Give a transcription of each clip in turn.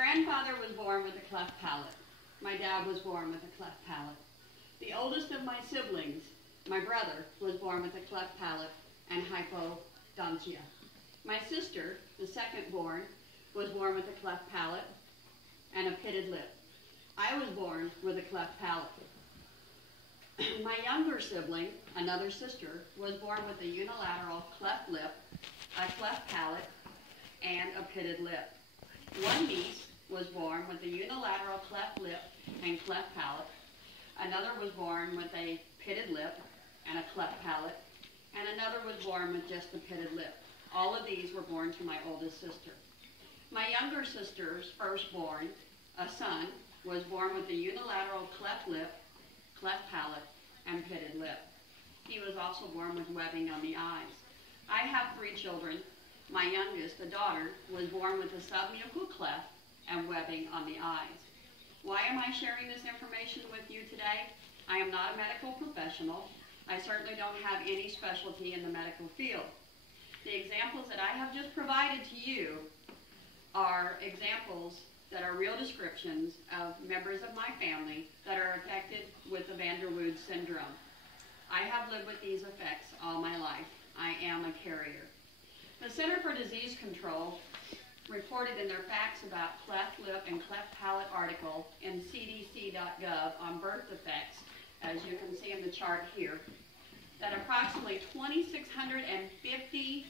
grandfather was born with a cleft palate. My dad was born with a cleft palate. The oldest of my siblings, my brother, was born with a cleft palate and hypodontia. My sister, the second born, was born with a cleft palate and a pitted lip. I was born with a cleft palate. My younger sibling, another sister, was born with a unilateral cleft lip, a cleft palate, and a pitted lip. One niece was born with a unilateral cleft lip and cleft palate. Another was born with a pitted lip and a cleft palate. And another was born with just a pitted lip. All of these were born to my oldest sister. My younger sister's firstborn, a son, was born with a unilateral cleft lip, cleft palate, and pitted lip. He was also born with webbing on the eyes. I have 3 children. My youngest, a daughter, was born with a submucal cleft and webbing on the eyes. Why am I sharing this information with you today? I am not a medical professional. I certainly don't have any specialty in the medical field. The examples that I have just provided to you are examples that are real descriptions of members of my family that are affected with the Woude syndrome. I have lived with these effects all my life. I am a carrier. The Center for Disease Control reported in their Facts About Cleft Lip and Cleft Palate article in cdc.gov on birth defects, as you can see in the chart here, that approximately 2,650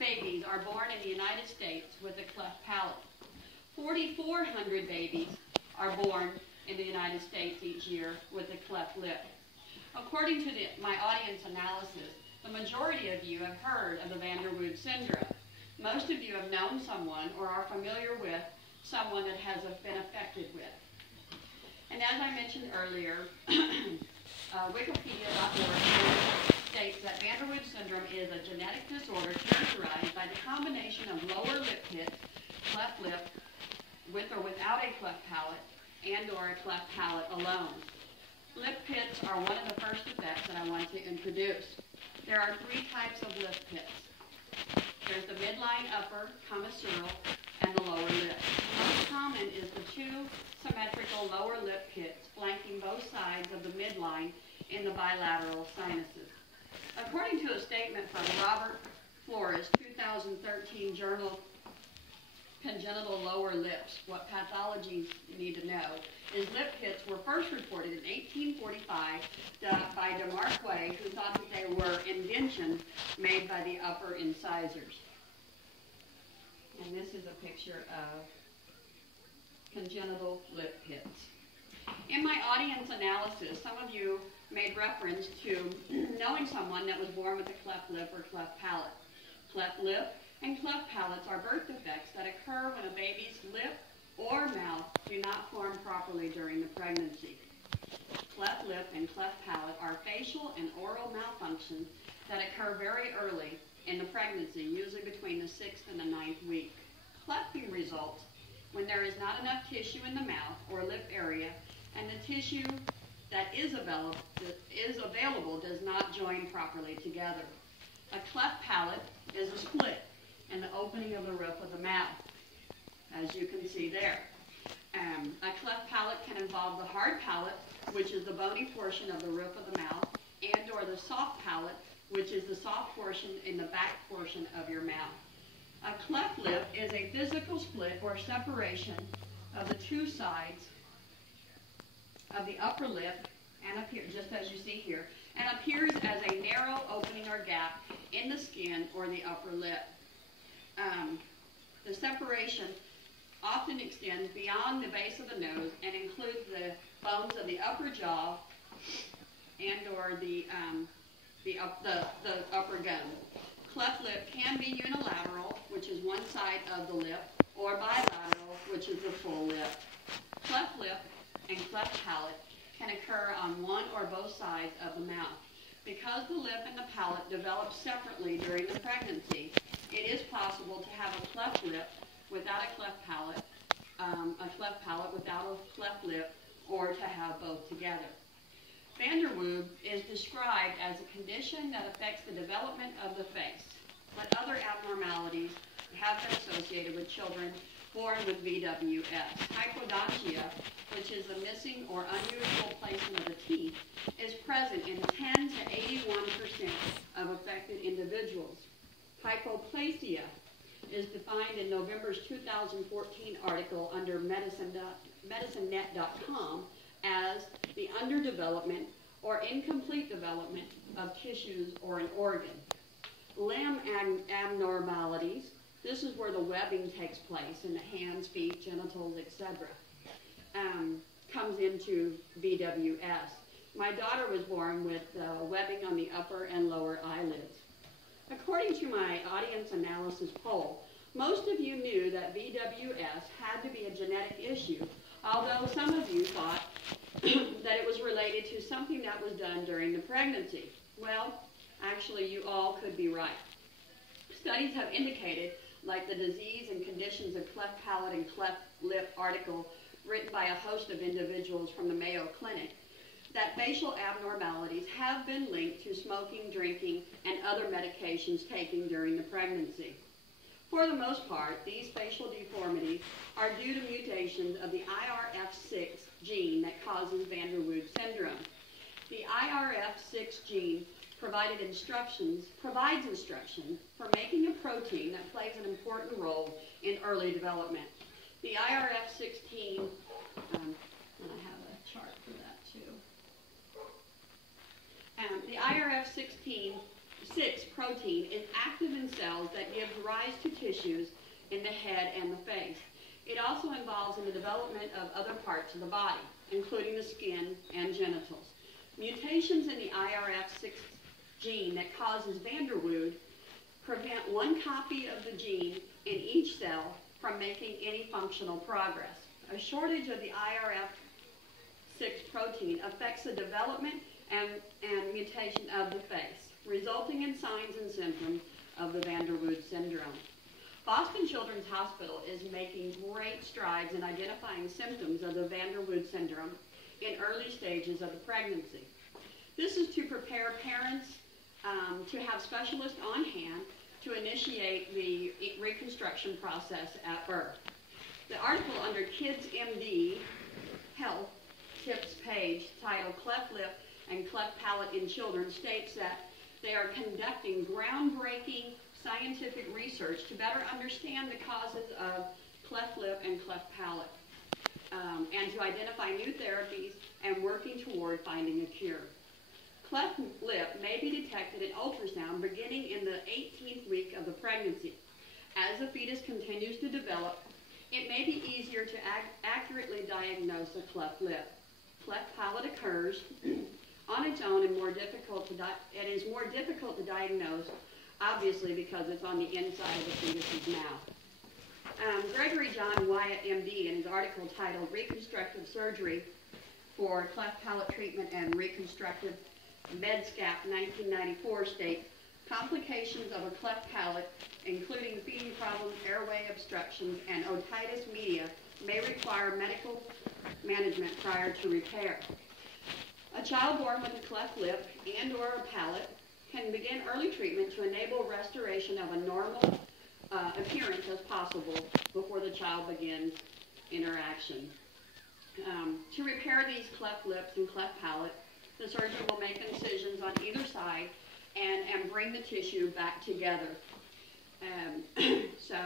babies are born in the United States with a cleft palate. 4,400 babies are born in the United States each year with a cleft lip. According to my audience analysis, the majority of you have heard of the Woude syndrome. Most of you have known someone or are familiar with someone that has been affected with. And as I mentioned earlier, Wikipedia.org states that Woude syndrome is a genetic disorder characterized by the combination of lower lip pits, cleft lip, with or without a cleft palate, and or a cleft palate alone. Lip pits are one of the first effects that I want to introduce. There are 3 types of lip pits. There's the midline upper, commissural, and the lower lip. The most common is the 2 symmetrical lower lip pits flanking both sides of the midline in the bilateral sinuses. According to a statement from Robert Flores' 2013 journal, Congenital Lower Lips, what pathologies you need to know is lip pits were first reported in 1845 by Demarque, who thought that they were indentions made by the upper incisors. And this is a picture of congenital lip pits. In my audience analysis, some of you made reference to knowing someone that was born with a cleft lip or cleft palate. Cleft lip and cleft palates are birth defects that occur when a baby's lip or mouth do not form properly during the pregnancy. Cleft lip and cleft palate are facial and oral malfunctions that occur very early in the pregnancy, usually between the 6th and the 9th week. Clefting results when there is not enough tissue in the mouth or lip area, and the tissue that is available does not join properly together. A cleft palate is a split in the opening of the roof of the mouth, as you can see there. A cleft palate can involve the hard palate, which is the bony portion of the roof of the mouth, and or the soft palate, which is the soft portion in the back portion of your mouth. A cleft lip is a physical split or separation of the 2 sides of the upper lip, and appears, just as you see here, and appears as a narrow opening or gap in the skin or the upper lip. The separation often extends beyond the base of the nose and includes the bones of the upper jaw and or the upper gum. Cleft lip can be unilateral, which is one side of the lip, or bilateral, which is the full lip. Cleft lip and cleft palate can occur on one or both sides of the mouth. Because the lip and the palate develop separately during the pregnancy, it is possible to have a cleft lip without a cleft palate without a cleft lip, or to have both together. Van der Woude is described as a condition that affects the development of the face, but other abnormalities have been associated with children born with VWS. Hypodontia, which is a missing or unusual placement of the teeth, is present in 10 to 81% of affected individuals. Hypoplasia is defined in November's 2014 article under medicinenet.com as the underdevelopment or incomplete development of tissues or an organ. Limb abnormalities, this is where the webbing takes place in the hands, feet, genitals, etc., comes into VWS. My daughter was born with webbing on the upper and lower eyelids. According to my audience analysis poll, most of you knew that VWS had to be a genetic issue, although some of you thought that it was related to something that was done during the pregnancy. Well, actually, you all could be right. Studies have indicated, like the disease and conditions of cleft palate and cleft lip article written by a host of individuals from the Mayo Clinic, that facial abnormalities have been linked to smoking, drinking, and other medications taken during the pregnancy. For the most part, these facial deformities are due to mutations of the IRF6 gene that causes Van der Woude syndrome. The IRF6 gene provides instructions for making a protein that plays an important role in early development. The IRF16, and I have a chart for that too. The IRF6 protein is active in cells that give rise to tissues in the head and the face. It also involves in the development of other parts of the body, including the skin and genitals. Mutations in the IRF6 gene that causes Van der Woude prevent one copy of the gene in each cell from making any functional progress. A shortage of the IRF6 protein affects the development and mutation of the face, resulting in signs and symptoms of the Van der Woude syndrome. Boston Children's Hospital is making great strides in identifying symptoms of the Van der Woude syndrome in early stages of the pregnancy. This is to prepare parents to have specialists on hand to initiate the reconstruction process at birth. The article under Kids MD Health Tips page titled Cleft Lip and Cleft Palate in Children states that they are conducting groundbreaking scientific research to better understand the causes of cleft lip and cleft palate, and to identify new therapies and working toward finding a cure. Cleft lip may be detected in ultrasound beginning in the 18th week of the pregnancy. As the fetus continues to develop, it may be easier to accurately diagnose a cleft lip. Cleft palate occurs on its own and it is more difficult to diagnose, obviously because it's on the inside of the fetus's mouth. Gregory John Wyatt, MD, in his article titled Reconstructive Surgery for Cleft Palate Treatment and Reconstructive MedScap 1994 states, complications of a cleft palate, including feeding problems, airway obstructions, and otitis media, may require medical management prior to repair. A child born with a cleft lip and or a palate can begin early treatment to enable restoration of a normal appearance as possible before the child begins interaction. To repair these cleft lips and cleft palate, the surgeon will make incisions on either side and bring the tissue back together. So,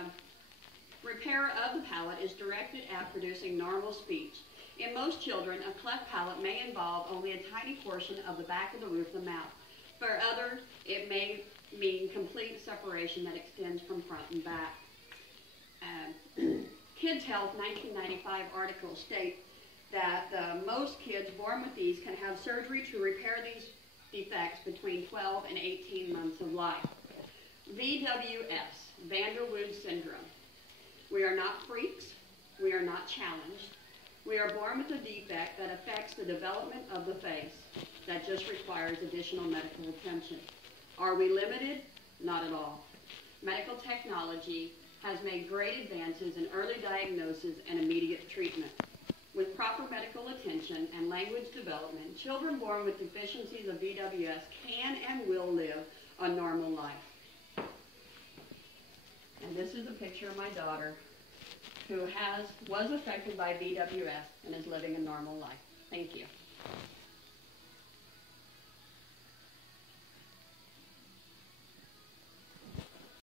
repair of the palate is directed at producing normal speech. In most children, a cleft palate may involve only a tiny portion of the back of the roof of the mouth. For others, it may mean complete separation that extends from front and back. Kids Health 1995 article states that most kids born with these can have surgery to repair these defects between 12 and 18 months of life. VWS, Van der Woude syndrome. We are not freaks. We are not challenged. We are born with a defect that affects the development of the face that just requires additional medical attention. Are we limited? Not at all. Medical technology has made great advances in early diagnosis and immediate treatment. With proper medical attention and language development, children born with deficiencies of VWS can and will live a normal life. And this is a picture of my daughter who was affected by VWS and is living a normal life. Thank you.